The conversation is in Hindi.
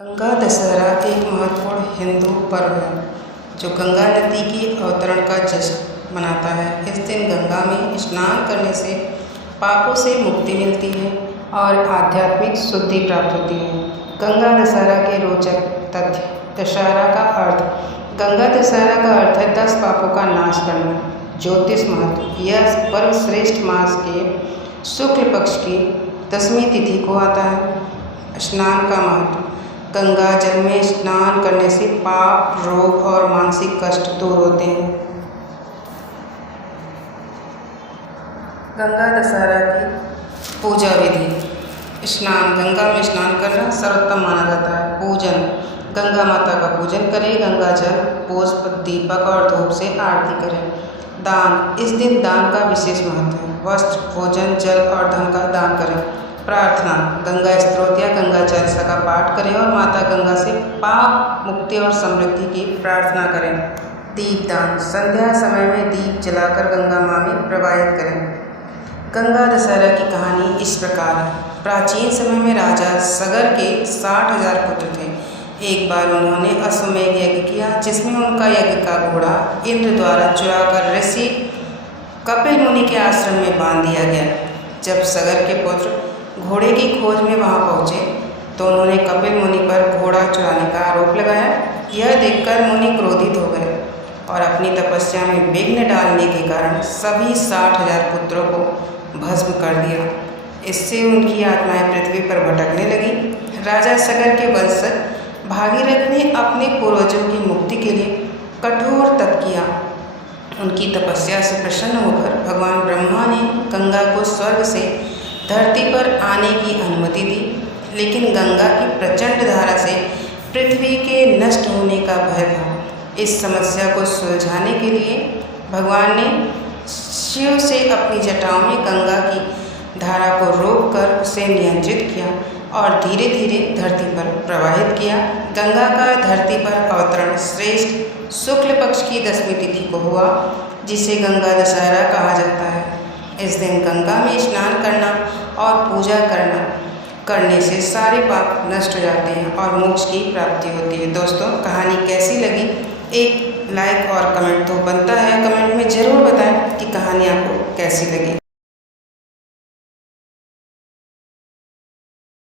गंगा दशहरा एक महत्वपूर्ण हिंदू पर्व है जो गंगा नदी की अवतरण का जश्न मनाता है। इस दिन गंगा में स्नान करने से पापों से मुक्ति मिलती है और आध्यात्मिक शुद्धि प्राप्त होती है। गंगा दशहरा के रोचक तथ्य। दशहरा का अर्थ। गंगा दशहरा का अर्थ है 10 पापों का नाश करना। ज्योतिष महत्व। यह पर्व श्रेष्ठ मास के शुक्ल पक्ष की 10वीं तिथि को आता है। स्नान का महत्व। गंगा जल में स्नान करने से पाप, रोग और मानसिक कष्ट दूर होते हैं। गंगा दशहरा की पूजा विधि। स्नान। गंगा में स्नान करना सर्वोत्तम माना जाता है। पूजन। गंगा माता का पूजन करें। गंगा जल, पुष्प, दीपक और धूप से आरती करें। दान। इस दिन दान का विशेष महत्व है। वस्त्र, भोजन, जल और धन का दान करें। प्रार्थना। गंगा स्त्रोत या गंगा चालीसा का पाठ करें और माता गंगा से पाप मुक्ति और समृद्धि की प्रार्थना करें। दीपदान। संध्या समय में दीप जलाकर गंगा मां में प्रवाहित करें। गंगा दशहरा की कहानी इस प्रकार है। प्राचीन समय में राजा सगर के 60,000 पुत्र थे। एक बार उन्होंने अश्वमेध यज्ञ किया जिसमें उनका यज्ञ का घोड़ा इंद्र द्वारा चुराकर ऋषि कपिल मुनि के आश्रम में बांध दिया गया। जब सगर के पुत्र घोड़े की खोज में वहां पहुंचे तो उन्होंने कपिल मुनि पर घोड़ा चुराने का आरोप लगाया। यह देखकर मुनि क्रोधित हो गए और अपनी तपस्या में विघ्न डालने के कारण सभी 60,000 पुत्रों को भस्म कर दिया। इससे उनकी आत्माएं पृथ्वी पर भटकने लगी। राजा सगर के वंशज भागीरथ ने अपने पूर्वजों की मुक्ति के लिए कठोर तप किया। उनकी तपस्या से प्रसन्न होकर भगवान ब्रह्मा ने गंगा को स्वर्ग से धरती पर आने की अनुमति दी, लेकिन गंगा की प्रचंड धारा से पृथ्वी के नष्ट होने का भय था। इस समस्या को सुलझाने के लिए भगवान ने शिव से अपनी जटाओं में गंगा की धारा को रोककर उसे नियंत्रित किया और धीरे धीरे धरती पर प्रवाहित किया। गंगा का धरती पर अवतरण श्रेष्ठ शुक्ल पक्ष की 10वीं तिथि को हुआ, जिसे गंगा दशहरा कहा जाता है। इस दिन गंगा में स्नान करना और पूजा करने से सारे पाप नष्ट हो जाते हैं और मोक्ष की प्राप्ति होती है। दोस्तों, कहानी कैसी लगी? एक लाइक और कमेंट तो बनता है। कमेंट में ज़रूर बताएं कि कहानी आपको कैसी लगी।